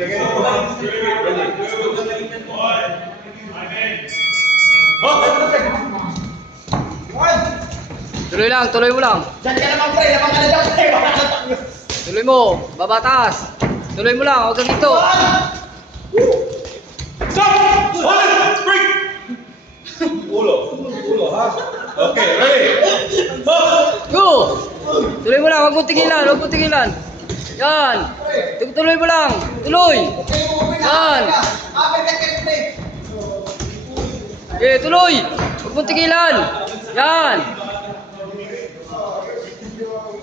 Tuloy lang, tuloy mo lang. Diyan ka naman pre, naman ka na dyan pre. Tuloy mo, babatas. Tuloy mo lang, huwag kang dito. Stop! Hold Break! Ulo. Ulo, ha? Okay, ready? Go! Tuloy mo lang, huwag mo tigilan, huwag mo tigilan. Yan. Tu- Tuloy mo lang, tuloy. Okay, okay na. Yan. Eh, tuloy. Huwag mo tigilan. Yan.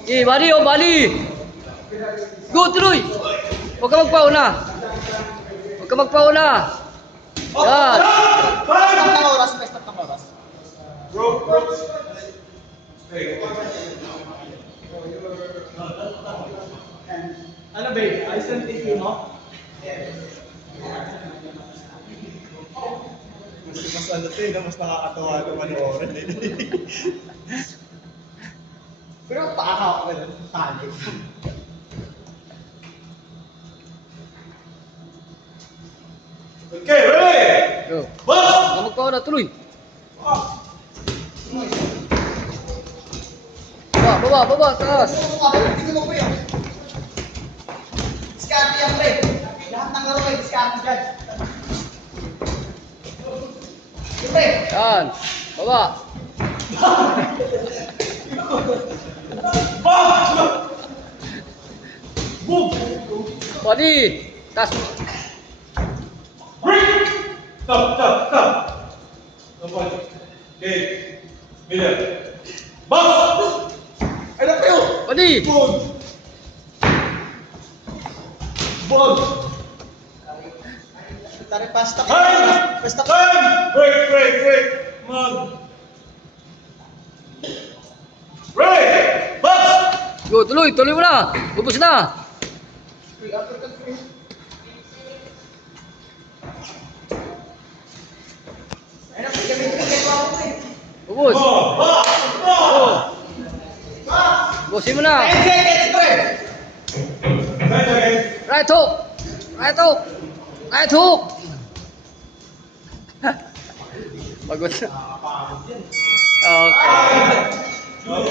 Eh, bali oh, bali. Go, tuloy. Huwag ka magpauna. Huwag ka magpauna. Yan. Stop ng oras. Stop ng oras. Bro, bro. Hey. Ano babe? Ayos lang TV mo? Mas, mas ano to eh, mas nakakatawa na manoorin eh. Pero pakakaw ka ba Tali. Okay, ready? Go. Box! Huwag ka magpauna, tuloy. Baba, baba, baba, taas. Tingnan mo ka ba? Tingnan mo pre. oh. Diskarte yan pre. Lahat ng laro ay diskarte dyan. Yung pre. Yan. Baba. Body. Taas. Break! Stop, stop, stop. Point. Okay. Middle. Box! Pre. oh. Body. Bog. Bog. Tari pasta. Time! Pasta. Time! Break, break, break. On. Ready? Box! Go, tuloy, tuloy mo na. Ubus na. Ko kayo ako pre. Ubus. On. Box! Box! Ubusin mo na. 10 seconds 来投，来投，来投，哈，好，够，